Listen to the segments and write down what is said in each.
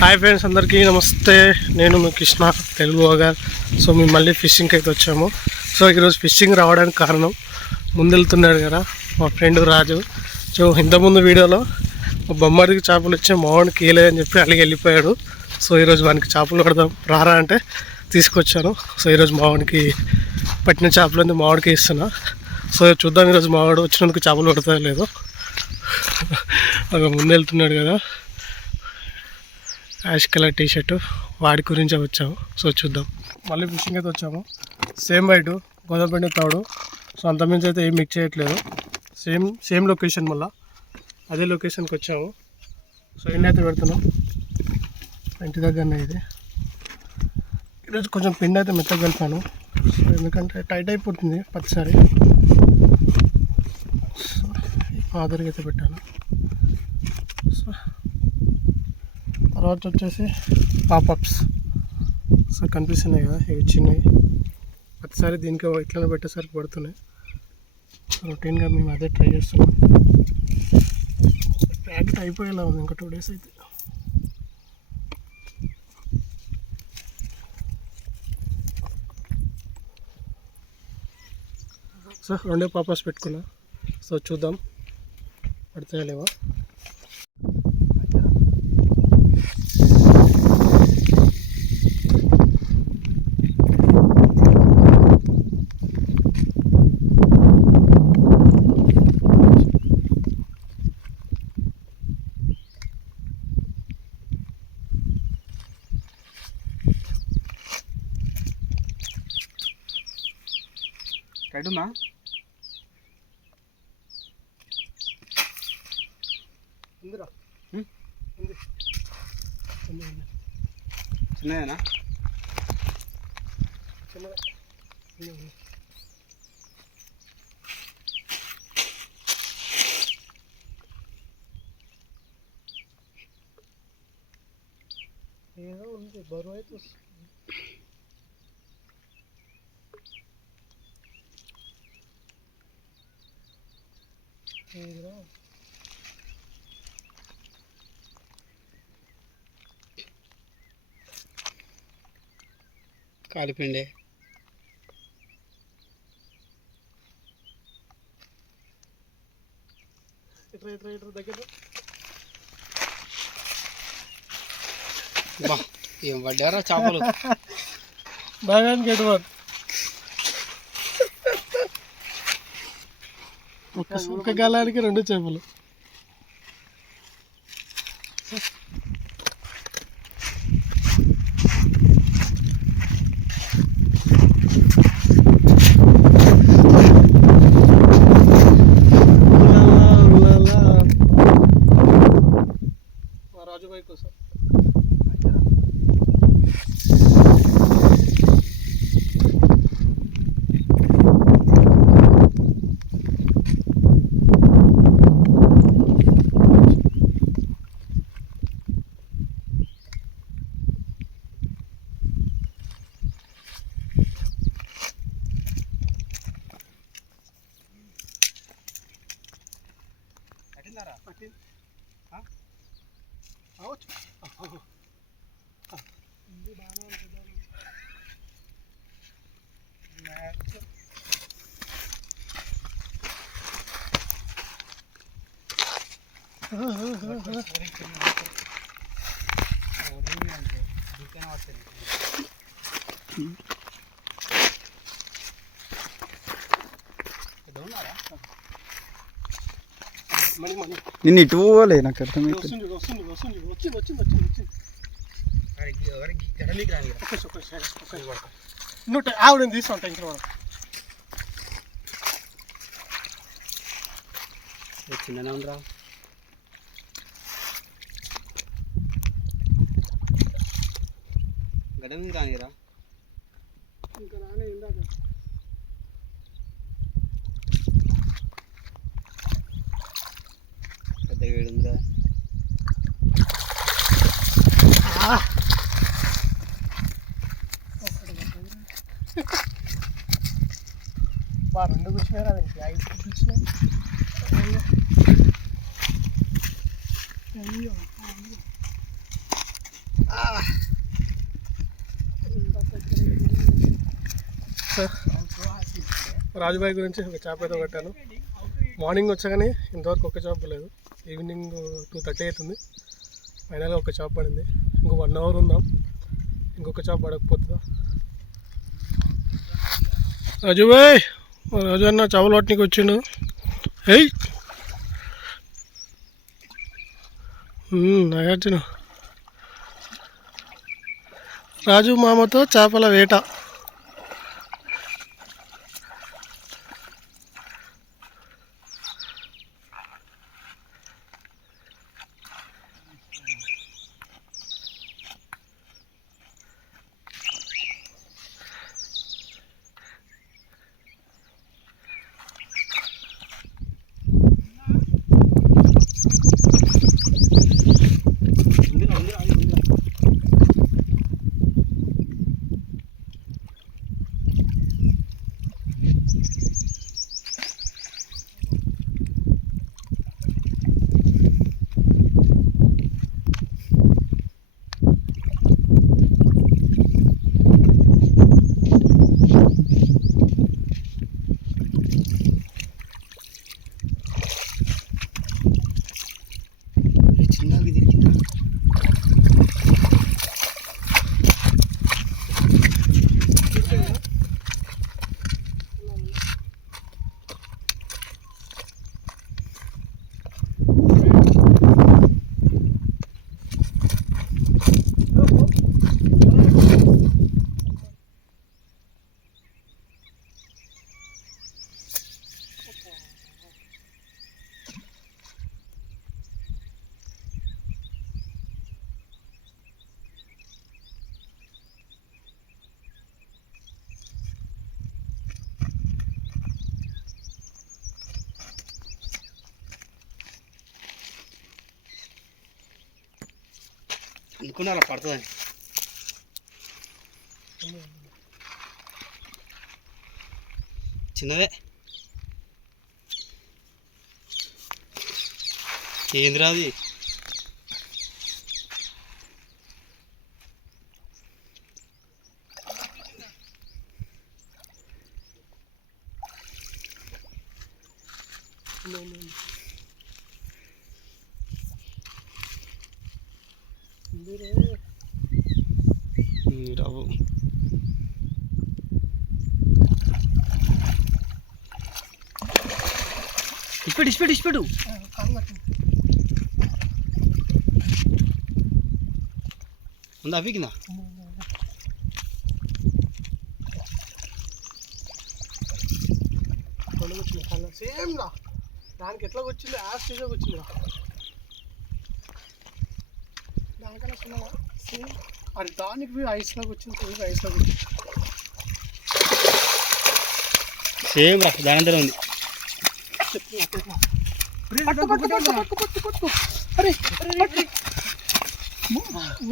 Hi friends అందరికీ నమస్తే. నేను మీ కృష్ణ తెలుగు వగర్ సో మేము మళ్ళీ ఫిషింగ్కి అయితే వచ్చాము. సో ఈరోజు ఫిషింగ్ రావడానికి కారణం ముందెళ్తున్నాడు కదా మా ఫ్రెండ్ రాజు. సో ఇంతకుముందు వీడియోలో మా బొమ్మడికి చేపలు ఇచ్చే మావాడికి కీలేదని చెప్పి అలిగి వెళ్ళిపోయాడు. సో ఈరోజు వానికి చేపలు పడదాం. రారా అంటే తీసుకొచ్చాను. సో ఈరోజు మావాడికి పట్టిన చేపలు మావాడికి ఇస్తున్నా. సో చూద్దాం ఈరోజు మావాడు వచ్చినందుకు చేపలు పడతాయో లేదో. అక్కడ ముందు వెళ్తున్నాడు కదా. యాష్ కలర్ టీ షర్ట్ వాడి గురించే వచ్చాము. సో చూద్దాం. మళ్ళీ ఫిషింగ్ అయితే వచ్చాము. సేమ్ వైట్ గోదావరి తాడు. సో అంతమించి అయితే ఏం మిక్స్ చేయట్లేదు. సేమ్ సేమ్ లొకేషన్ మళ్ళీ. అదే లొకేషన్కి వచ్చాము. సో ఎన్ని అయితే పెడుతున్నాం. ఇంటి దగ్గరనే ఇది. ఈరోజు కొంచెం పిండి అయితే మెత్తగా కలిపాను. సో ఎందుకంటే టైట్ అయిపోతుంది ప్రతిసారి సో ఫాదర్కి అయితే పెట్టాను. సో తర్వాత వచ్చేసి పాపప్స్ సో కనిపిస్తున్నాయి కదా ఇవి చిన్నవి. ప్రతిసారి దీనికి ఇట్లనే పెట్టేసరికి పడుతున్నాయి. రొటీన్గా మేము అదే ట్రై చేస్తున్నాం. ప్యాకెట్ అయిపోయేలా ఉంది ఇంకా టూ డేస్ అయితే. సో రెండే పాపస్ పెట్టుకున్నా. సో చూద్దాం. పడతాయా లేవా? హ్మ్? ఉంది. చిన్నదేనా. ఏదో ఉంది బరువు అయితే వస్తుంది. ఏదిరా? కాలిపిండి ఇట్రా ఇట్రా ఇట్రా దగ్గర? బా ఏం పడ్డారా చేపలు? బాగానికి ఎటువంటి ఒక ఒక గాలానికి రెండు చేపలు. येणार पाटील? हा? अहो अहो दुकान वाटतं నిన్ను ఇటు పోవాలి నాకు అర్థమైతే నువ్వు ఆవిడని తీసుకుంటా పడకు. చిన్ననే ఉందిరా గడ్డ మీద రానిరా ఇంకా రానే ఇందాక రెండు కూర్చున్నారా ఐదు రాజుబాయి గురించి ఒక చేప అయితే కట్టాను మార్నింగ్ వచ్చాకనే ఇంతవరకు ఒక చేప లేదు. ఈవినింగ్ టూ థర్టీ అవుతుంది. ఫైనల్గా ఒక చేప పడింది. ఇంకో వన్ అవర్ ఉందాం. ఇంకొక చేప పడకపోతుందా? రాజు బాయ్! రాజు అన్న చేపలు పట్టడానికి వచ్చిండు. ఏయ్! నాగార్జున. రాజు మామతో చేపల వేట. అనుకున్నారా పడుతుందని. చిన్నదే ఏందిరా అది రావు ఇచ్చిపెట్టు ఇచ్చిపెట్టు ఇచ్చిపెట్టు ఉందా పీకిందా సేమ్ రా. దానికి ఎట్లా వచ్చింది యాజ్ స్టేజ్కి వచ్చింది రా దానికన్నా చిన్నగా సేమ్. అది దానికి పోయి ఐస్లాగా వచ్చింది పోయి ఐస్లాగా వచ్చింది. సేమ్ రా దాని అందరూ ఉంది.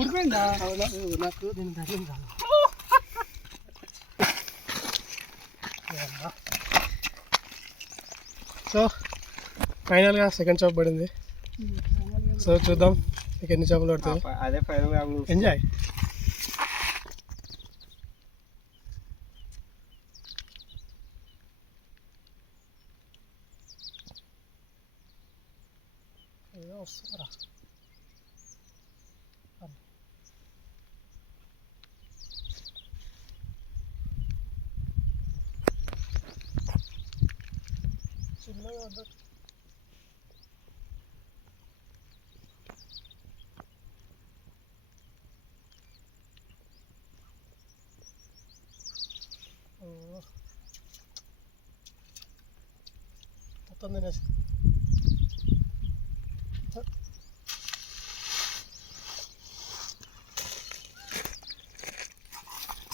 ఊరిపోయిందా నాకు దీని ధైర్యం కాదు. సో ఫైనల్గా సెకండ్ చాప్ పడింది. సో చూద్దాం. మీకు ఎన్ని చేపలు పడుతుంది అదే ఫైవ్ ఎంజాయ్ వస్తుందిరా. చిన్నగా మొత్తం తినేసి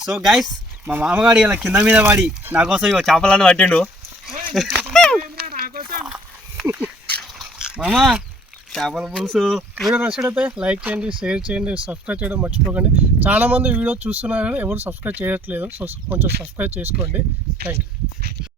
సో గైస్ మా మామగాడు ఇలా కింద మీద వాడి నా కోసం ఇక చేపలను పట్టిండు. మామా చేపల పులుసు. వీడియో నచ్చినట్లయితే లైక్ చేయండి షేర్ చేయండి సబ్స్క్రైబ్ చేయడం మర్చిపోకండి. చాలా మంది వీడియో చూస్తున్నారు కానీ ఎవరు సబ్స్క్రైబ్ చేయట్లేదు. సో కొంచెం సబ్స్క్రైబ్ చేసుకోండి. Thank you